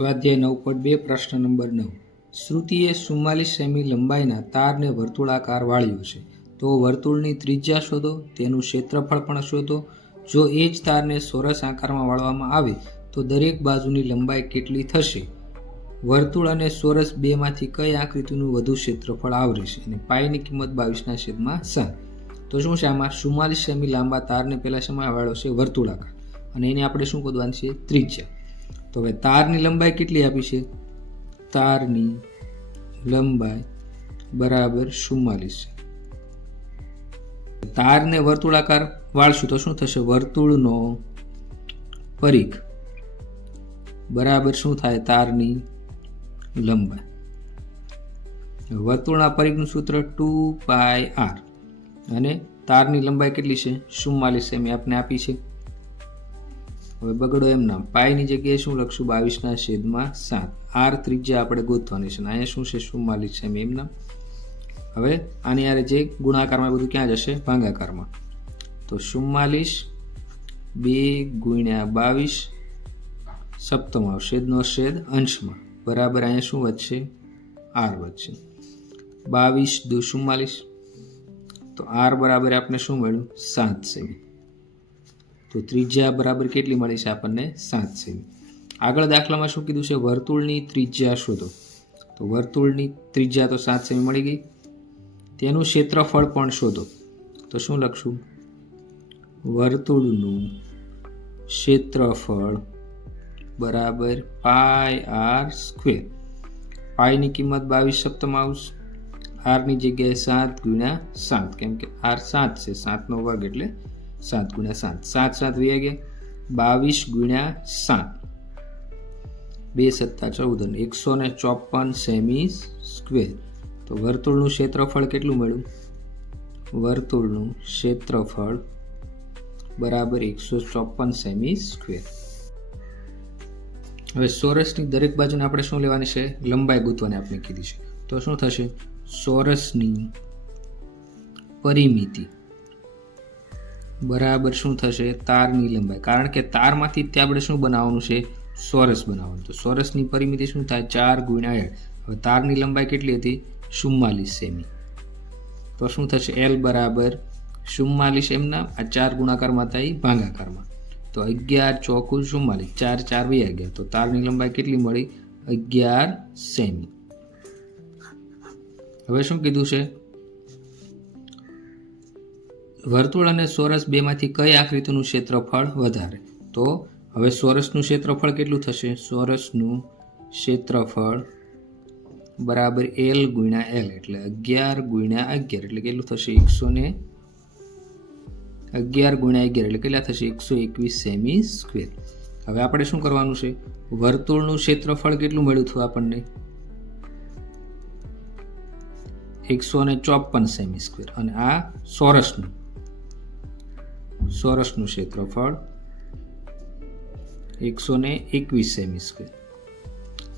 સ્વાધ્યાય 9.2 પ્રશ્ન number 9. શ્રુતિએ 44 semi લંબાઈના તારને વર્તુળાકાર વાળ્યો છે, તો વર્તુળની ત્રિજ્યા શોધો, તેનું ક્ષેત્રફળ પણ શોધો. જો એ જ તારને ચોરસ આકારમાં વાળવામાં આવે તો દરેક બાજુની લંબાઈ કેટલી થશે? વર્તુળ અને ચોરસ બેમાંથી કઈ આકૃતિનું વધુ ક્ષેત્રફળ આવરે છે? અને પાઈની કિંમત 22/7. તો શું છે આમાં? 44 સેમી લાંબા તારને પહેલા શેમાં વાળ્યો છે? વર્તુળાકાર, અને એને આપણે શું શોધવાની છે? ત્રિજ્યા. તો હવે તારની લંબાઈ કેટલી આપી છે? તારની લંબાઈ બરાબર 44 છે. તારને વર્તુળાકાર વાળશું તો શું થશે? વર્તુળનો પરિઘ બરાબર શું થાય? તારની લંબાઈ. વર્તુળના પરિઘનું સૂત્ર 2πr, અને તારની લંબાઈ કેટલી છે? 44 સેમી આપને આપી છે. હવે બગડો એમ નામ, પાઈની જગ્યાએ શું લખશું? 22/7. આર ત્રિજ્યા આપણે ગોતવાની છે. અહીંયા શું છે? 44 સેમી એમ નામ. હવે આની યારે જે ગુણાકારમાં બધું ક્યાં જશે? ભાગાકારમાં. તો 44 2 × 22 સપ્તમાંશ, છેદનો છેદ અંશમાં, બરાબર અહીંયા શું વધશે? આર વધશે. 22 × 2 = 44. તો આર બરાબર આપણે શું મળ્યું? 7 સેમી. તો ત્રિજ્યા બરાબર કેટલી મળી છે આપણને? 7 સેમી. આગળ દાખલામાં શું કીધું છે? વર્તુળની ત્રિજ્યા શોધો. તો વર્તુળની ત્રિજ્યા તો 7 સેમી મળી ગઈ. તેનું ક્ષેત્રફળ પણ શોધો. તો શું લખશું? વર્તુળનું ક્ષેત્રફળ બરાબર πr². પાઈની કિંમત 22/7. આરની જગ્યાએ 7 × 7, કેમ કે આર 7 છે, 7નો વર્ગ એટલે 7 × 7. 7 7 વહી ગયા. 22 × 7, 2 × 7 = 14, 154 સેમી સ્ક્વેર. તો વર્તુળનું ક્ષેત્રફળ કેટલું મળ્યું? વર્તુળનું ક્ષેત્રફળ બરાબર 154 સેમી સ્ક્વેર. હવે ચોરસની દરેક બાજુને આપણે શું લેવાની છે? લંબાઈ ગોતવાની આપણે કીધી છે. તો શું થશે? ચોરસની પરિમિતિ બરાબર શું થશે? તારની લંબાઈ. કારણ કે તારમાંથી ત્યાં આપણે શું બનાવવાનું છે? ચોરસ બનાવવાનું. તો ચોરસની પરિમિતિ શું થાય? 4 × 8. હવે તારની લંબાઈ કેટલી હતી? 44 સેમી. તો શું થશે? એલ બરાબર 44 એમના, આ 4 ગુણાકારમાં થાય ભાગાકારમાં. તો 11 × 4 = 44. 4 4 વહી ગયા. તો તારની લંબાઈ કેટલી મળી? 11 સેમી. હવે શું કીધું છે? વર્તુળ અને ચોરસ બેમાંથી કઈ આકૃતિનું ક્ષેત્રફળ વધારે? તો હવે ચોરસનું ક્ષેત્રફળ કેટલું થશે? ચોરસનું ક્ષેત્રફળ બરાબર L × L, એટલે 11 × 11, એટલે કેટલું થશે? 111 × 11 એટલે કેટલા થશે? 121 સેમી સ્ક્વેર. હવે આપણે શું કરવાનું છે? વર્તુળનું ક્ષેત્રફળ કેટલું મળ્યું હતું આપણને? 154 સેમી સ્ક્વેર, અને આ ચોરસનું ક્ષેત્રફળ 121 સેમી સ્ક્વેર.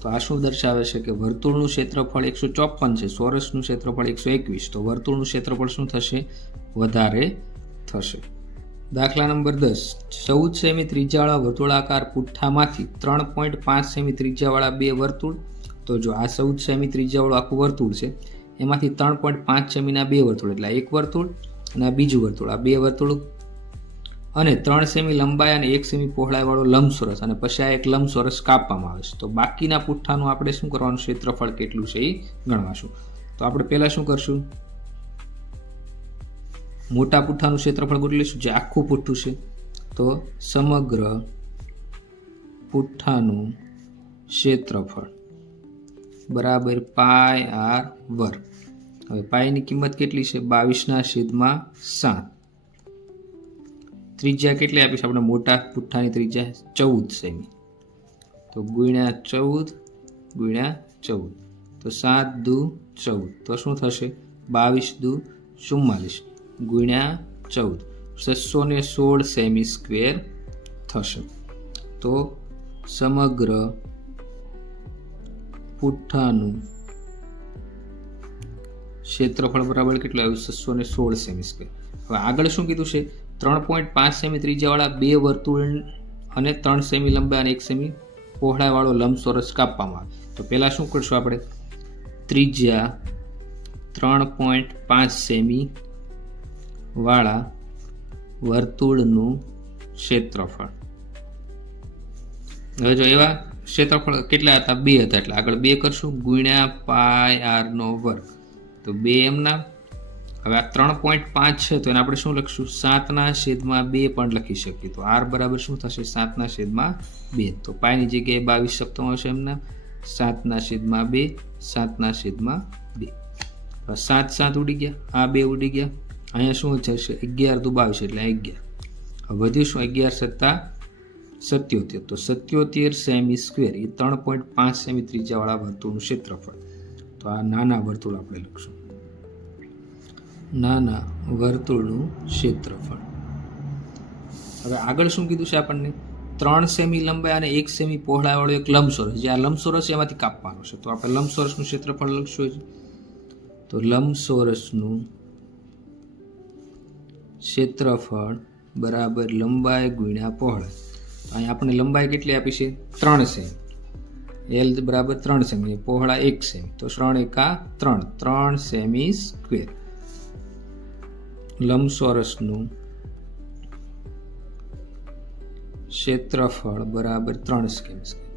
તો આ શું દર્શાવે છે? કે વર્તુળનું ક્ષેત્રફળ 154 છે, ચોરસનું ક્ષેત્રફળ 121. તો વર્તુળનું ક્ષેત્રફળ શું થશે? વધારે થશે. દાખલા નંબર 10. 14 સેમી ત્રિજ્યાવાળા વર્તુળાકાર પુઠ્ઠામાંથી 3.5 સેમી ત્રિજ્યાવાળા બે વર્તુળ. તો જો આ 14 સેમી ત્રિજ્યાવાળું આખું વર્તુળ છે, એમાંથી 3.5 સેમીના બે વર્તુળ, એટલે એક વર્તુળ અને આ બીજું વર્તુળ, આ બે વર્તુળ, અને 3 સેમી લંબાઈ અને 1 સેમી પહોળાઈવાળો લંબચોરસ, અને પછી આ એક લંબચોરસ કાપવામાં આવે છે. તો બાકીના પુઠ્ઠાનું આપણે શું કરવાનું? ક્ષેત્રફળ કેટલું છે એ ગણવાશું. તો આપણે પહેલા શું કરશું? મોટા પુઠ્ઠાનું ક્ષેત્રફળ ગોતી લઈશું, જે આખું પુઠ્ઠું છે. તો સમગ્ર પુઠ્ઠાનું ક્ષેત્રફળ બરાબર πr². હવે પાઈની કિંમત કેટલી છે? 22/7. ત્રિજ્યા કેટલી આપી છે આપણે? મોટા પુઠ્ઠાની ત્રિજ્યા 14 સેમી. તો ×14 × 14, તો 7 × 2 = 14. તો શું થશે? 22 × 2 = 44 × 14, 616 સેમી સ્ક્વેર થશે. તો સમગ્ર પુઠ્ઠાનું ક્ષેત્રફળ બરાબર કેટલું આવ્યું? 616 સેમી સ્ક્વેર. હવે આગળ શું કીધું છે? 3.5 સેમી ત્રિજ્યાવાળા બે વર્તુળ અને 3 સેમી લંબાઈ અને 1 સેમી પહોળાઈવાળો લંબચોરસ કાપવામાં આવે. તો પહેલાં શું કરશું આપણે? ત્રિજ્યા 3.5 સેમી વાળા વર્તુળનું ક્ષેત્રફળ. હવે જો એવા ક્ષેત્રફળ કેટલા હતા? 2 હતા, એટલે આગળ 2 કરશું ગુણ્યા પાય r નો વર્ગ. તો 2 એમના. હવે આ 3.5 છે તો એને આપણે શું લખશું? 7/2 પણ લખી શકીએ. તો r બરાબર શું થશે? 7/2. તો પાયની જગ્યાએ 22 સપ્તમાંશ એમના. 7/2, 7/2. 7 7 ઉડી ગયા, આ 2 ઉડી ગયા. અહીંયા શું થશે? 11 × 22 એટલે 11. હવે વધ્યું શું? 11 + 77. તો 77 સેમી સ્ક્વેર એ 3.5 સેમી ત્રિજ્યાવાળા વર્તુળનું ક્ષેત્રફળ. તો આ નાના વર્તુળ આપણે લખશું, નાના વર્તુળનું ક્ષેત્રફળ. હવે આગળ શું કીધું છે આપણને? 3 સેમી લંબાઈ અને 1 સેમી પહોળાઈવાળો એક લંબચોરસ, જે આ લંબચોરસ એમાંથી કાપવાનો છે. તો આપણે લંબચોરસનું ક્ષેત્રફળ લખશું. તો લંબચોરસનું ક્ષેત્રફળ બરાબર લંબાઈ ગુણ્યા પહોળાઈ. તો અહીંયા આપણે લંબાઈ કેટલી આપી છે? 3 સેમી. એલ બરાબર 3 સેમી, પહોળાઈ 1 સેમી. તો 3 × 3, 3 સેમી સ્ક્વેર. લંબચોરસનું ક્ષેત્રફળ બરાબર 3 સેમી સ્ક્વેર.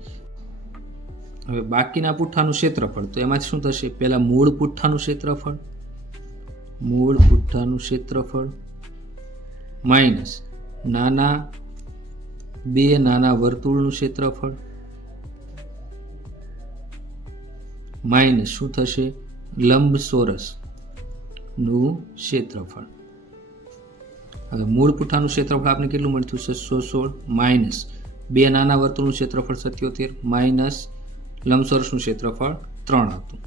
હવે બાકીના પુઠ્ઠાનું ક્ષેત્રફળ, તો એમાંથી શું થશે? પહેલા મૂળ પુઠ્ઠાનું ક્ષેત્રફળ, મૂળ પુઠ્ઠાનું ક્ષેત્રફળ માઇનસ નાના 2 નાના વર્તુળનું ક્ષેત્રફળ માઇનસ શું થશે? લંબચોરસનું ક્ષેત્રફળ. હવે મૂળ પુઠ્ઠાનું ક્ષેત્રફળ આપણે કેટલું મળ્યું? 616 માઇનસ 2 નાના વર્તુળનું ક્ષેત્રફળ 77 માઇનસ લંબચોરસનું ક્ષેત્રફળ 3 હતું.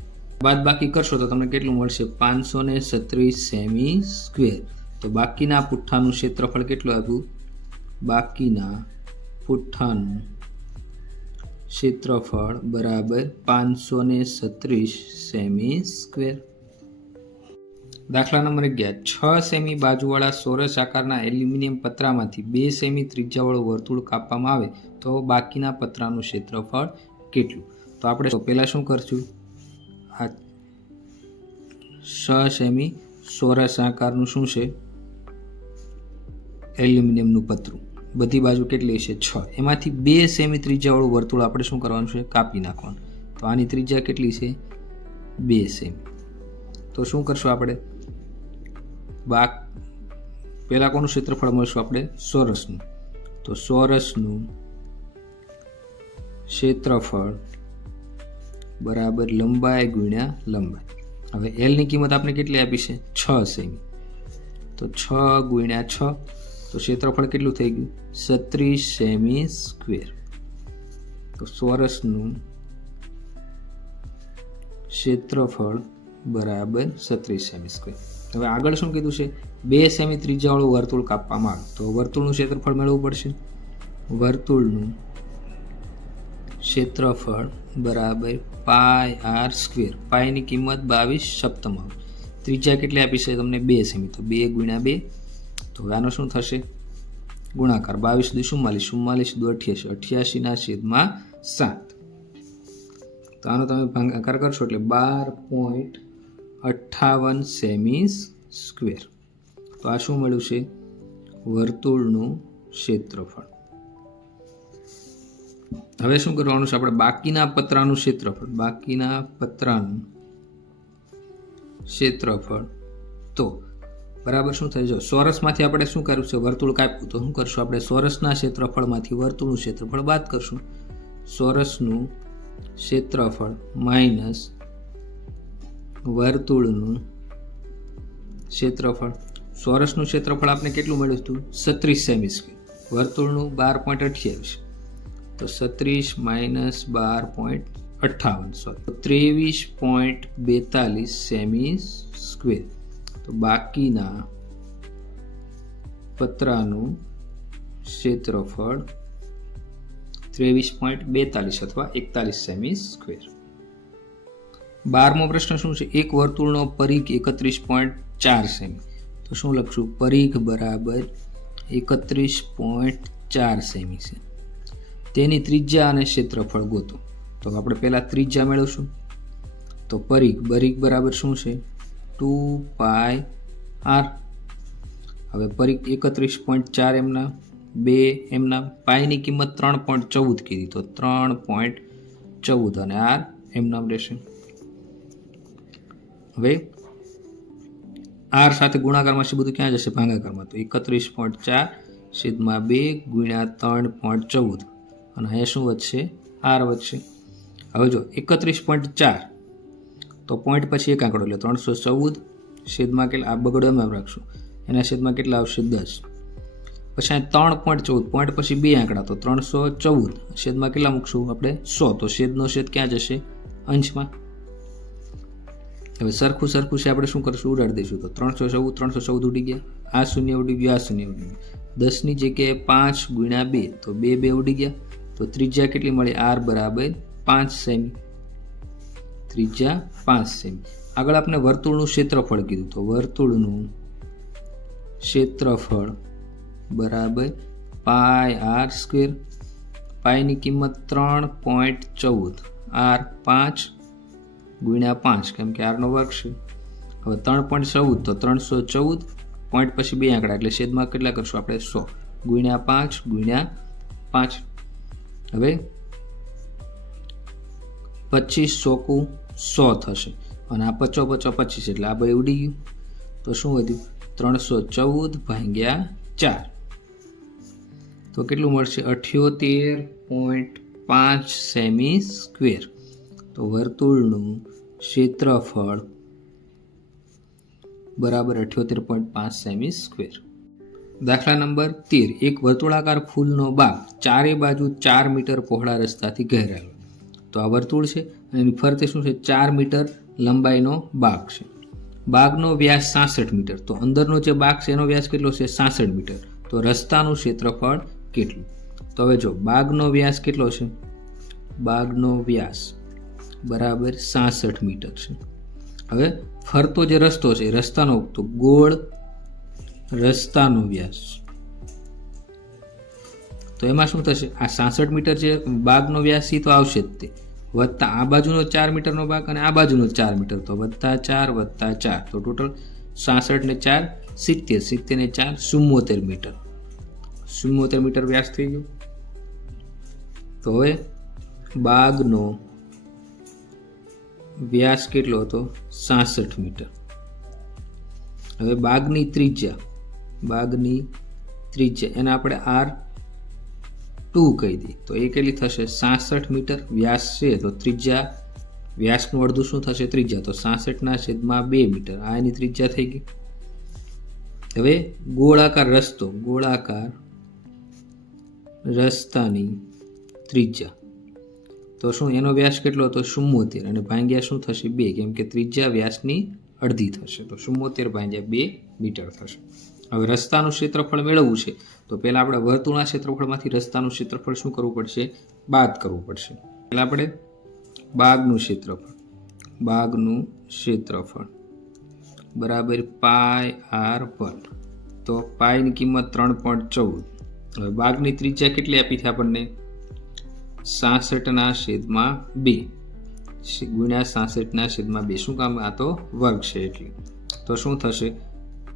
બાદ બાકી કરશો તો તમને કેટલું મળશે? 536 સેમી સ્ક્વેર. તો બાકીના પુઠ્ઠાનું ક્ષેત્રફળ કેટલું આવ્યું? બાકીના પુઠ્ઠાનું ક્ષેત્રફળ બરાબર 536 સેમી સ્ક્વેર. દાખલા નંબર 11. 6 સેમી બાજુવાળા ચોરસ આકારના એલ્યુમિનિયમ પતરામાંથી 2 સેમી ત્રિજ્યાવાળું વર્તુળ કાપવામાં આવે તો બાકીના પતરાનું ક્ષેત્રફળ કેટલું? તો આપણે પહેલાં શું કરશું? આ 6 સેમી ચોરસ આકારનું શું છે? એલ્યુમિનિયમનું પતરું. બધી બાજુ કેટલી છે? 6. એમાંથી 2 સેમી ત્રિજ્યાવાળું વર્તુળ આપણે શું કરવાનું છે? કાપી નાખવાનું. તો આની ત્રિજ્યા કેટલી છે? 2 સેમી. તો શું કરશું આપણે? પહેલાં કોનું ક્ષેત્રફળ મળશું આપણે? ચોરસનું. તો ચોરસનું ક્ષેત્રફળ બરાબર લંબાઈ ગુણ્યા લંબાઈ. હવે એલની કિંમત આપણે કેટલી આપી છે? 6 સેમી. તો 6 ગુણ્યા 6, તો ક્ષેત્રફળ કેટલું થઈ ગયું? 36 સેમી સ્ક્વેર. તો ચોરસનું ક્ષેત્રફળ બરાબર 36 સેમી સ્ક્વેર. હવે આગળ શું કીધું છે? 2 સેમી ત્રિજ્યાવાળું વર્તુળ કાપવામાં આવે તો વર્તુળનું ક્ષેત્રફળ મેળવવું પડશે. વર્તુળનું ક્ષેત્રફળ બરાબર પાય r સ્ક્વેર. પાયની કિંમત 22 સપ્તમાંશ. ત્રિજ્યા કેટલી આપી છે તમને? 2 સેમી. તો 2 ગુણ્યા 2. તો હવે આનો શું થશે? ગુણાકાર. 22 × 44, 44 × 88, 88/7. તો આનો તમે ભાગાકાર કરશો એટલે 12.58 સેમી સ્ક્વેર. તો આ શું મળ્યું છે? વર્તુળનું ક્ષેત્રફળ. હવે શું કરવાનું છે આપણે? બાકીના પતરાનું ક્ષેત્રફળ, બાકીના પતરાનું ક્ષેત્રફળ. તો બરાબર શું થાય? જો ચોરસમાંથી આપણે શું કર્યું છે? વર્તુળ કાપ્યું. તો શું કરશું આપણે? ચોરસના ક્ષેત્રફળમાંથી વર્તુળનું ક્ષેત્રફળ બાદ કરશું. ચોરસનું ક્ષેત્રફળ માઇનસ વર્તુળનું ક્ષેત્રફળ. ચોરસનું ક્ષેત્રફળ આપણે કેટલું મળ્યું હતું? 36 સેમી સ્ક્વેર. વર્તુળનું 12.28. તો 36 માઇનસ 12.58, સોરી, 23.42 સેમી સ્ક્વેર. તો બાકીના પતરાનું ક્ષેત્રફળ 23.42 અથવા 41 સેમી સ્ક્વેર. 12મો પ્રશ્ન શું છે? એક વર્તુળનો પરિઘ 31.4 સેમી. તો શું લખશું? પરિઘ બરાબર 31.4 સેમી છે. તેની ત્રિજ્યા અને ક્ષેત્રફળ ગોતો. તો આપણે પહેલાં ત્રિજ્યા મેળવશું. તો પરિઘ બરાબર શું છે? 2πr. હવે પરિઘ 31.4 એમના, 2 એમના, પાઈની કિંમત 3.14 કીધી, તો 3.14 અને r એમનામ રહેશે. હવે r સાથે ગુણાકારમાં છે, બધું ક્યાં જશે? ભાગાકારમાં. તો 31.4 છેદમાં 2 ગુણ્યા 3.14 અને અહીંયા શું વધશે? r વધશે. હવે જો 31.4 તો પોઈન્ટ પછી એક આંકડો એટલે 314 છેદમાં કેટલા? આ બગડો એમ રાખશું, એના છેદમાં કેટલા આવશે? 10. પછી અહીં 3.14 પોઈન્ટ પછી બે આંકડા, તો 314 છેદમાં કેટલા મૂકશું આપણે? 100. તો છેદનો છેદ ક્યાં જશે? અંશમાં. હવે સરખું છે, આપણે શું કરશું? ઉડાડી દઈશું. તો 314 ઉડી ગયા, આ શૂન્ય ઉડી ગયું, આ શૂન્ય ઉડી ગયું. 10ની જગ્યાએ 5 ગુણ્યા 2, તો 2 ઉડી ગયા. તો ત્રિજ્યા કેટલી મળી? r બરાબર 5 સેમી. ત્રિજ્યા 5 સેમી. આગળ આપણે વર્તુળનું ક્ષેત્રફળ કીધું, તો વર્તુળનું ક્ષેત્રફળ બરાબર πr². પાઈની કિંમત 3.14, r 5 ગુણ્યા 5, કેમ કે rનો વર્ગ છે. હવે 3.14 તો 314 પોઈન્ટ પછી બે આંકડા એટલે છેદમાં કેટલા કરશું આપણે? 100 ગુણ્યા 5 ગુણ્યા 5. હવે 25 ચોકું 100 થશે અને આ 50 25 એટલે આ બે ઉડી ગયું. તો શું વધ્યું? 314 ભાગ્યા 4. તો કેટલું મળશે? 78.5 સેમી સ્ક્વેર. તો વર્તુળનું ક્ષેત્રફળ બરાબર 78.5 સેમી સ્ક્વેર. દાખલા નંબર 13. એક વર્તુળાકાર ફૂલનો બાગ ચારે બાજુ 4 મીટર પહોળા રસ્તાથી ઘેરાયેલો. તો આ વર્તુળ છે અને એની ફરતે શું છે? 4 મીટર લંબાઈનો બાગ છે. બાગનો વ્યાસ 66 મીટર. તો અંદરનો જે બાગ છે એનો વ્યાસ કેટલો છે? 66 મીટર. તો રસ્તાનું ક્ષેત્રફળ કેટલું? તો હવે જો બાગનો વ્યાસ કેટલો છે? બાગનો વ્યાસ બરાબર 66 મીટર છે. હવે ફરતો જે રસ્તો છે રસ્તાનો, તો ગોળ રસ્તાનો વ્યાસ, તો એમાં શું થશે? આ 66 મીટર જે બાગનો વ્યાસ છે તો આવશે જ તે, વત્તા આ બાજુનો 4 મીટરનો બાગ અને આ બાજુનો 4 મીટર, તો +4 તો ટોટલ 66 ને 4 70, 70 ને 4 74 મીટર. 74 મીટર વ્યાસ થઈ ગયો. તો હવે બાગનો વ્યાસ કેટલો હતો? 66 મીટર. હવે બાગની ત્રિજ્યા એને આપણે r2 કહી દઈએ, તો એ કેટલી થશે? 66 મીટર. વ્યાસ છે તો ત્રિજ્યા, વ્યાસનું અડધું શું થશે? ત્રિજ્યા. તો 66/2 મીટર આ એની ત્રિજ્યા થઈ ગઈ. હવે ગોળાકાર રસ્તાની ત્રિજ્યા, તો શું એનો વ્યાસ કેટલો હતો? 74 અને ભાગ્યા શું થશે? 2, કેમ કે ત્રિજ્યા વ્યાસની અડધી થશે. તો 74/2 મીટર થશે. હવે રસ્તાનું ક્ષેત્રફળ મેળવવું છે તો પહેલાં આપણે વર્તુળના ક્ષેત્રફળમાંથી રસ્તાનું ક્ષેત્રફળ શું કરવું પડશે? બાદ કરવું પડશે. પહેલાં આપણે બાગનું ક્ષેત્રફળ બરાબર πr². તો પાઈની કિંમત 3.14. હવે બાગની ત્રિજ્યા કેટલી આપી છે આપણને? 66/2 ગુણ્યા 66/2. શું કામ? આ તો વર્ગ છે એટલે. તો શું થશે?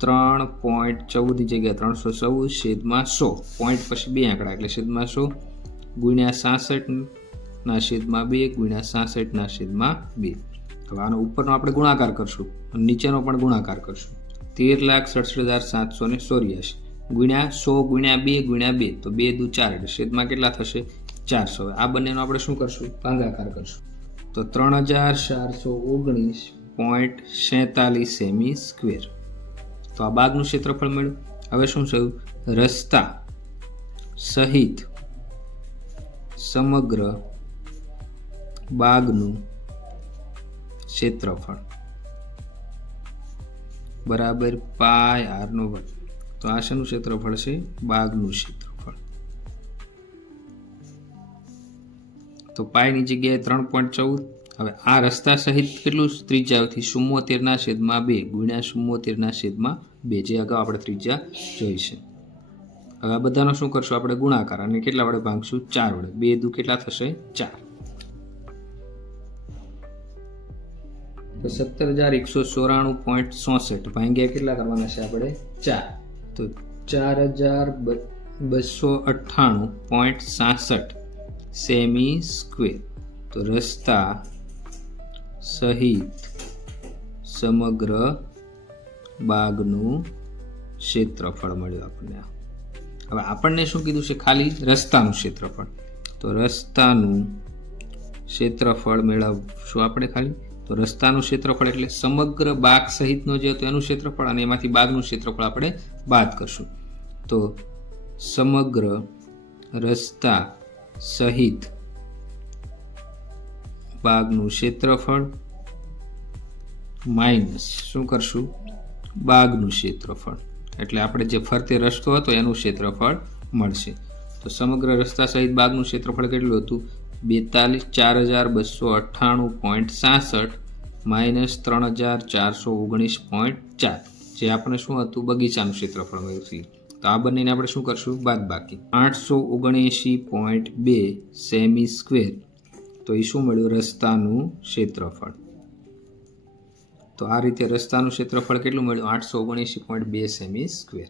3.14 ની જગ્યાએ 314/100, પોઈન્ટ પછી બે આંકડા એટલે છેદમાં 100 ગુણ્યા 66/2 ગુણ્યા 66/2. હવે આનો ઉપરનો આપણે ગુણાકાર કરશું અને નીચેનો પણ ગુણાકાર કરશું. 13,67,784 ગુણ્યા 100 ગુણ્યા 2 ગુણ્યા 2, તો 2 દુ 4 એટલે છેદમાં કેટલા થશે? 400. હવે આ બંનેનો આપણે શું કરશું? ભાગાકાર કરશું. તો 3419.47 સેમી સ્ક્વેર. તો આ બાગનું ક્ષેત્રફળ મળ્યું. હવે શું થયું? રસ્તા સહિત સમગ્ર બાગનું ક્ષેત્રફળ બરાબર πr². તો આ શેનું ક્ષેત્રફળ છે? બાગનું ક્ષેત્રફળ. તો પાઈની જગ્યાએ 3.14. હવે આ રસ્તા સહિત કેટલું ત્રિજ્યાથી? 74/2 ગુણ્યા 74/2, જે અગાઉ આપણે ત્રિજ્યા જોઈ છે. હવે આ બધાનો શું કરશું આપણે ગુણાકાર અને કેટલા વડે ભાંગશું 4 વડે 2 દુ કેટલા થશે 4 તો 17,194.64 ભાંગ્યા કેટલા કરવાના છે આપણે 4 તો 4,298.67 સેમી સ્ક્વેર તો રસ્તા સહિત સમગ્ર બાગનું ક્ષેત્રફળ મળ્યું આપણને. હવે આપણને શું કીધું છે ખાલી રસ્તાનું ક્ષેત્રફળ તો રસ્તાનું ક્ષેત્રફળ મેળવશું આપણે ખાલી તો રસ્તાનું ક્ષેત્રફળ એટલે સમગ્ર બાગ સહિતનો જે હતો એનું ક્ષેત્રફળ અને એમાંથી બાગનું ક્ષેત્રફળ આપણે બાદ કરશું તો સમગ્ર રસ્તા સહિત બાગનું ક્ષેત્રફળ માઇનસ શું કરશું બાગનું ક્ષેત્રફળ એટલે આપણે જે ફરતે રસ્તો હતો એનું ક્ષેત્રફળ મળશે તો સમગ્ર રસ્તા સહિત બાગનું ક્ષેત્રફળ કેટલું હતું 4,298.67 માઇનસ 3,419.4 જે આપણે શું હતું બગીચાનું ક્ષેત્રફળ મળ્યું છે તો આ બંનેને આપણે શું કરશું બાદ બાકી 879.2 સેમી સ્ક્વેર તો એ શું મળ્યું રસ્તાનું ક્ષેત્રફળ તો આ રીતે રસ્તાનું ક્ષેત્રફળ કેટલું મળ્યું 879.2 સેમી સ્ક્વેર.